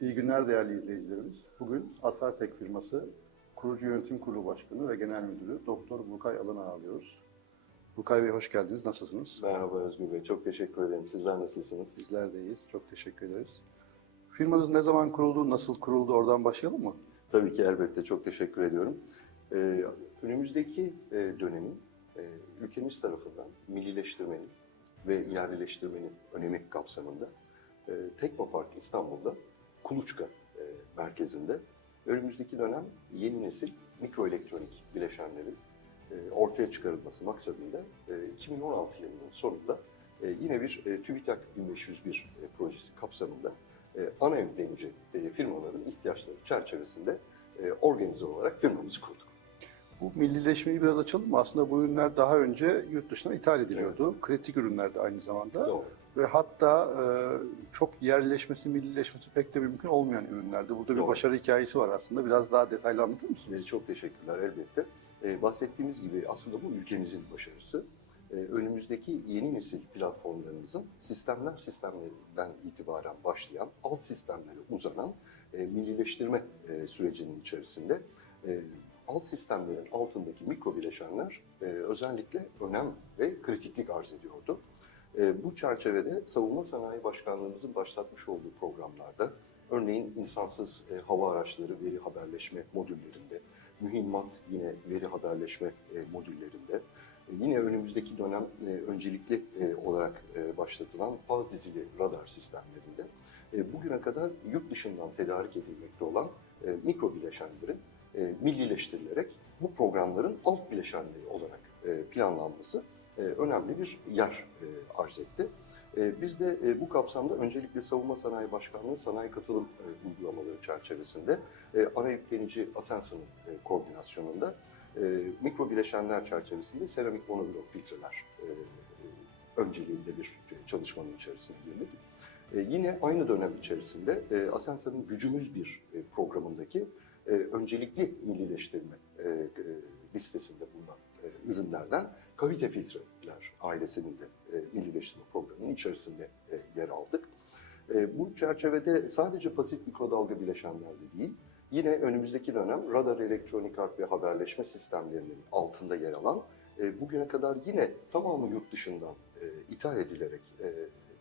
İyi günler değerli izleyicilerimiz. Bugün Asartek firması kurucu yönetim kurulu başkanı ve genel müdürü Doktor Burkay Alan'ı ağırlıyoruz. Burkay Bey hoş geldiniz. Nasılsınız? Merhaba Özgür Bey, çok teşekkür ederim. Sizler nasılsınız? Bizler de iyiyiz. Çok teşekkür ederiz. Firmanız ne zaman kuruldu, nasıl kuruldu oradan başlayalım mı? Tabii ki elbette çok teşekkür ediyorum. Ee, önümüzdeki e, dönemin e, ülkemiz tarafından millileştirmenin ve yerlileştirmenin önemi kapsamında e, Teknopark İstanbul'da Kuluçka e, merkezinde önümüzdeki dönem yeni nesil mikroelektronik bileşenlerin e, ortaya çıkarılması maksadıyla e, 2016 yılının sonunda e, yine bir e, TÜBİTAK 1501 e, projesi kapsamında e, ana yüklenici e, firmaların ihtiyaçları çerçevesinde e, organize olarak firmamızı kurduk. Bu millileşmeyi biraz açalım mı? Aslında bu ürünler daha önce yurt dışına ithal ediliyordu. Kritik ürünlerdi aynı zamanda. Doğru. Ve hatta e, çok yerleşmesi, millileşmesi pek de mümkün olmayan ürünlerdi. Burada bir Doğru. başarı hikayesi var aslında. Biraz daha detaylı anlatır mısınız? Çok teşekkürler elbette. E, bahsettiğimiz gibi aslında bu ülkemizin başarısı. E, önümüzdeki yeni nesil platformlarımızın sistemler sistemlerinden itibaren başlayan, alt sistemlere uzanan e, millileştirme e, sürecinin içerisinde e, alt sistemlerin altındaki mikro bileşenler e, özellikle önem ve kritiklik arz ediyordu. E, bu çerçevede Savunma Sanayi Başkanlığımızın başlatmış olduğu programlarda örneğin insansız e, hava araçları veri haberleşme modüllerinde, mühimmat yine veri haberleşme e, modüllerinde, e, yine önümüzdeki dönem e, öncelikli e, olarak e, başlatılan faz dizili radar sistemlerinde e, bugüne kadar yurt dışından tedarik edilmekte olan e, mikro bileşenlerin e, millileştirilerek bu programların alt bileşenleri olarak e, planlanması e, önemli bir yer e, arz etti. E, Biz de e, bu kapsamda öncelikle Savunma Sanayi Başkanlığı sanayi katılım e, uygulamaları çerçevesinde e, ana yüklenici Asenso'nun e, koordinasyonunda e, mikro bileşenler çerçevesinde seramik monoblok filtreler e, önceliğinde bir çalışmanın içerisine girdik. E, yine aynı dönem içerisinde e, Asenso'nun Gücümüz Bir e, programındaki e, öncelikli millileştirme e, e, listesinde bulunan e, ürünlerden kavite filtreler ailesinin de e, millileştirme programının içerisinde e, yer aldık. E, bu çerçevede sadece pasif mikrodalga bileşenlerde değil, yine önümüzdeki dönem radar, elektronik harp ve haberleşme sistemlerinin altında yer alan, e, bugüne kadar yine tamamı yurt dışından e, ithal edilerek e,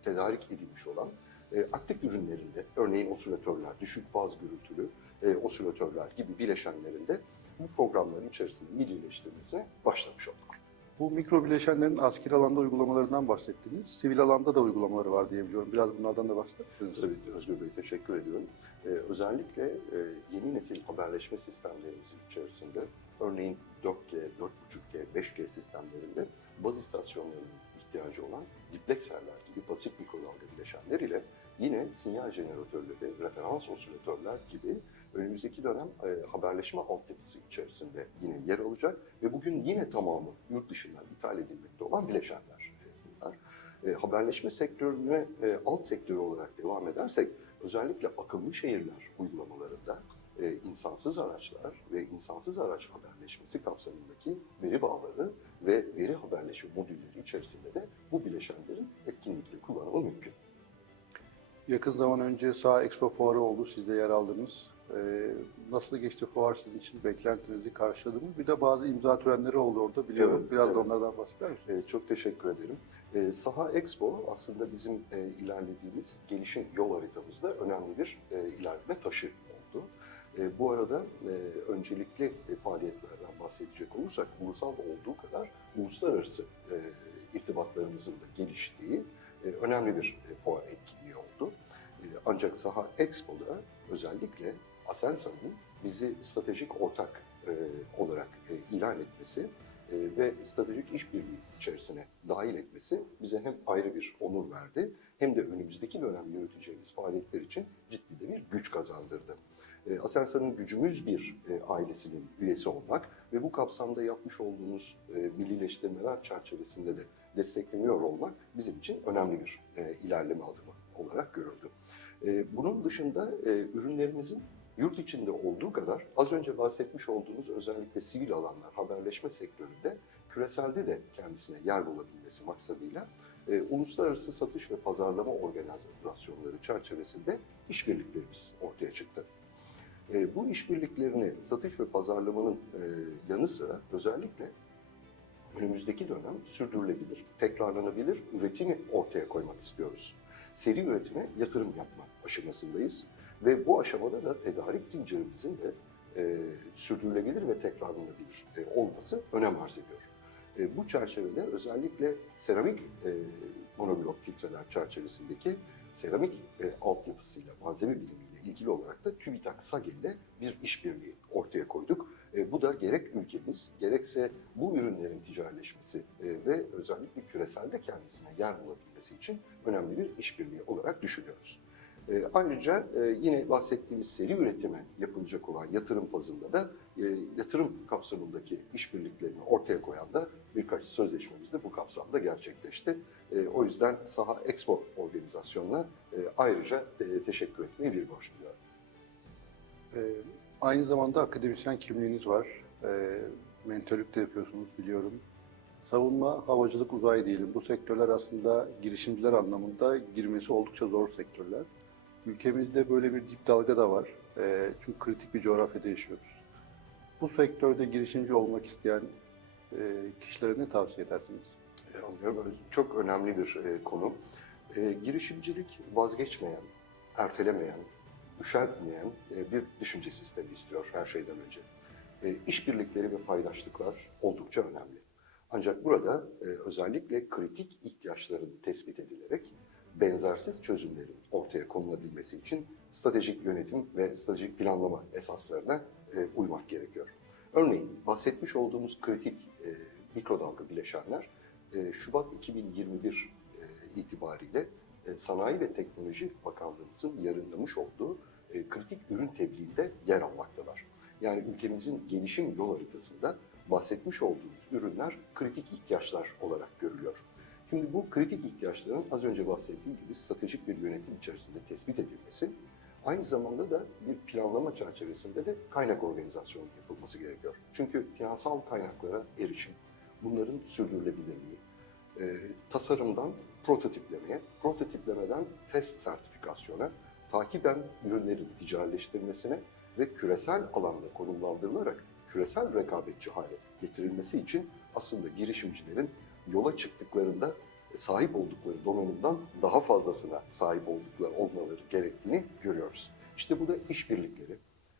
tedarik edilmiş olan e, aktif ürünlerinde, örneğin osilatörler, düşük faz gürültülü e, osilatörler gibi bileşenlerinde bu programların içerisinde millileştirmesine başlamış olduk. Bu mikro bileşenlerin askeri alanda uygulamalarından bahsettiniz. Sivil alanda da uygulamaları var diye biliyorum. Biraz bunlardan da bahseder misiniz? Tabii Özgür Bey teşekkür ediyorum. Ee, özellikle e, yeni nesil haberleşme sistemlerimizin içerisinde örneğin 4G, 4.5G, 5G sistemlerinde baz istasyonlarının ihtiyacı olan diplekserler gibi pasif mikrodalga bileşenler ile yine sinyal jeneratörleri, referans osilatörler gibi önümüzdeki dönem e, haberleşme altyapısı içerisinde yine yer alacak ve bugün yine tamamı yurt dışından ithal edilmekte olan bileşenler bunlar. E, haberleşme sektörüne e, alt sektörü olarak devam edersek özellikle akıllı şehirler uygulamalarında e, insansız araçlar ve insansız araç haberleşmesi kapsamındaki veri bağları ve veri haberleşme modülleri içerisinde de bu bileşenlerin etkinlikle kullanımı mümkün. Yakın zaman önce Sağ Expo fuarı oldu. Siz de yer aldınız. Ee, nasıl geçti fuar sizin için? Beklentinizi karşıladı mı? Bir de bazı imza törenleri oldu orada biliyorum. Evet, Biraz da evet. onlardan bahseder misiniz? E, çok teşekkür ederim. E, Saha Expo aslında bizim e, ilerlediğimiz gelişim yol haritamızda önemli bir e, ilerleme taşı oldu. E, bu arada e, öncelikli e, faaliyetlerden bahsedecek olursak ulusal olduğu kadar uluslararası e, irtibatlarımızın da geliştiği önemli bir e, fuar etkinliği oldu. Ancak Saha Expo'da özellikle Aselsan'ın bizi stratejik ortak olarak ilan etmesi ve stratejik işbirliği içerisine dahil etmesi bize hem ayrı bir onur verdi hem de önümüzdeki dönem yürüteceğimiz faaliyetler için ciddi de bir güç kazandırdı. E, Aselsan'ın gücümüz bir e, ailesinin üyesi olmak ve bu kapsamda yapmış olduğumuz e, millileştirmeler çerçevesinde de destekleniyor olmak bizim için önemli bir e, ilerleme adımı olarak görüldü. E, bunun dışında ürünlerimizin yurt içinde olduğu kadar az önce bahsetmiş olduğumuz özellikle sivil alanlar, haberleşme sektöründe küreselde de kendisine yer bulabilmesi maksadıyla e, uluslararası satış ve pazarlama organizasyonları çerçevesinde işbirliklerimiz ortaya çıktı. E, bu işbirliklerini satış ve pazarlamanın e, yanı sıra özellikle önümüzdeki dönem sürdürülebilir, tekrarlanabilir üretimi ortaya koymak istiyoruz. Seri üretime yatırım yapma aşamasındayız ve bu aşamada da tedarik zincirimizin de e, sürdürülebilir ve tekrarlanabilir e, olması önem arz ediyor. E, bu çerçevede özellikle seramik e, monoblok filtreler çerçevesindeki seramik e, altyapısıyla, malzeme bilimiyle ilgili olarak da TÜBİTAK SAGE ile bir işbirliği ortaya koyduk. E, bu da gerek ülkemiz, gerekse bu ürünlerin ticaretleşmesi e, ve özellikle küreselde kendisine yer bulabilmesi için önemli bir işbirliği olarak düşünüyoruz. E, ayrıca e, yine bahsettiğimiz seri üretime yapılacak olan yatırım fazında da e, yatırım kapsamındaki işbirliklerini ortaya koyan da birkaç sözleşmemiz de bu kapsamda gerçekleşti. E, o yüzden Saha Expo organizasyonuna e, ayrıca e, teşekkür etmeyi bir borç duyuyorum. Ee, aynı zamanda akademisyen kimliğiniz var. Ee, mentörlük de yapıyorsunuz biliyorum. Savunma, havacılık, uzay diyelim. Bu sektörler aslında girişimciler anlamında girmesi oldukça zor sektörler. Ülkemizde böyle bir dip dalga da var. Ee, çünkü kritik bir coğrafyada yaşıyoruz. Bu sektörde girişimci olmak isteyen e, kişilere ne tavsiye edersiniz? E, Anlıyorum. Çok önemli bir e, konu. E, girişimcilik vazgeçmeyen, ertelemeyen, üşenmeyen bir düşünce sistemi istiyor her şeyden önce. E, işbirlikleri ve paydaşlıklar oldukça önemli. Ancak burada özellikle kritik ihtiyaçların tespit edilerek benzersiz çözümlerin ortaya konulabilmesi için stratejik yönetim ve stratejik planlama esaslarına e, uymak gerekiyor. Örneğin bahsetmiş olduğumuz kritik e, mikrodalga bileşenler e, Şubat 2021 e, itibariyle e, Sanayi ve Teknoloji Bakanlığımızın yarınlamış olduğu e, kritik ürün tebliğinde yer almaktalar. Yani ülkemizin gelişim yol haritasında bahsetmiş olduğumuz ürünler kritik ihtiyaçlar olarak görülüyor. Şimdi bu kritik ihtiyaçların az önce bahsettiğim gibi stratejik bir yönetim içerisinde tespit edilmesi, aynı zamanda da bir planlama çerçevesinde de kaynak organizasyonu yapılması gerekiyor. Çünkü finansal kaynaklara erişim, bunların sürdürülebilirliği, e, tasarımdan prototiplemeye, prototiplemeden test sertifikasyona, takiben ürünlerin ticaretleştirilmesine ve küresel alanda konumlandırılarak küresel rekabetçi hale getirilmesi için aslında girişimcilerin yola çıktıklarında sahip oldukları donanımdan daha fazlasına sahip oldukları olmaları gerektiğini görüyoruz. İşte bu da işbirlikleri,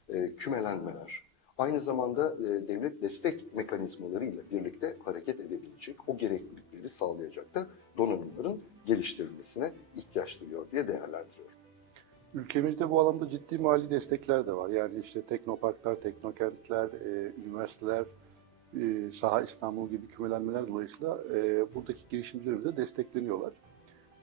e, kümelenmeler, aynı zamanda e, devlet destek mekanizmalarıyla birlikte hareket edebilecek, o gereklilikleri sağlayacak da donanımların geliştirilmesine ihtiyaç duyuyor diye değerlendiriyorum. Ülkemizde bu alanda ciddi mali destekler de var. Yani işte teknoparklar, teknokentler, e, üniversiteler, e, Saha İstanbul gibi kümelenmeler dolayısıyla e, buradaki girişimcilerimiz de destekleniyorlar.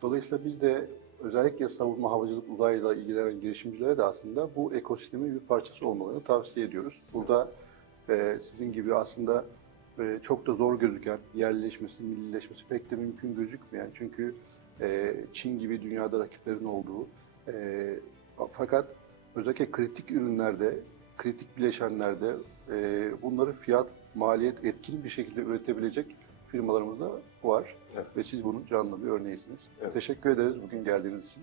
Dolayısıyla biz de özellikle savunma, havacılık, uzayla ilgilenen girişimcilere de aslında bu ekosistemin bir parçası olmalarını tavsiye ediyoruz. Burada e, sizin gibi aslında e, çok da zor gözüken yerleşmesi, millileşmesi pek de mümkün gözükmeyen çünkü e, Çin gibi dünyada rakiplerin olduğu e, fakat özellikle kritik ürünlerde, kritik bileşenlerde e, bunları fiyat, maliyet etkin bir şekilde üretebilecek firmalarımız da var. Evet. Ve siz bunun canlı bir örneğisiniz. Evet. Teşekkür ederiz bugün geldiğiniz için.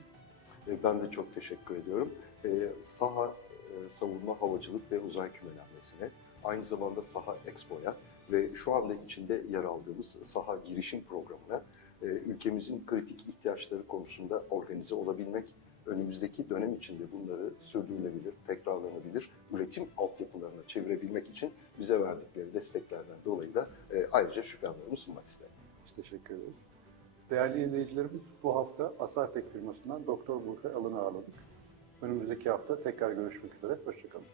E, Ben de çok teşekkür ediyorum. E, Saha e, Savunma Havacılık ve Uzay Kümelenmesi'ne, aynı zamanda Saha Expo'ya ve şu anda içinde yer aldığımız Saha Girişim Programı'na e, ülkemizin kritik ihtiyaçları konusunda organize olabilmek, önümüzdeki dönem içinde bunları sürdürülebilir, tekrarlanabilir üretim altyapılarına çevirebilmek için bize verdikleri desteklerden dolayı da e, ayrıca şükranlarımı sunmak isterim. Teşekkür ederiz. Değerli izleyicilerimiz bu hafta Asartek firmasından Doktor Burkay Alın'ı ağırladık. Önümüzdeki hafta tekrar görüşmek üzere. Hoşçakalın.